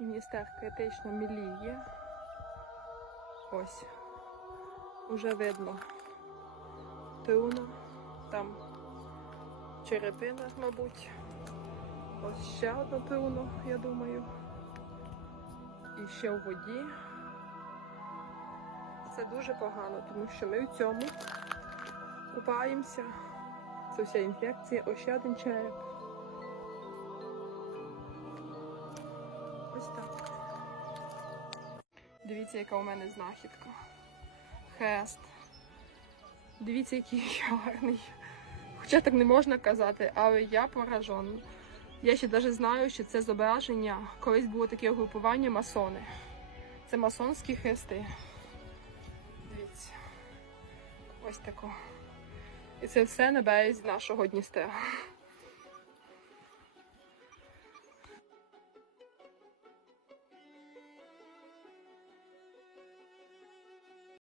Міністер критично міліє. Ось. Уже видно. Труна. Там черепина, мабуть. Ось ще одна труна, я думаю. І ще в воді. Це дуже погано, тому що ми в цьому купаємося. Це вся інфекція, ось ще один череп. Ось так. Дивіться, яка у мене знахідка. Хрест. Дивіться, який гарний. Хоча так не можна казати, але я поражена. Я ще навіть знаю, що це зображення. Колись було таке угрупування масони. Це масонські хрести. Дивіться. Ось тако. І це все на березі нашого Дністера.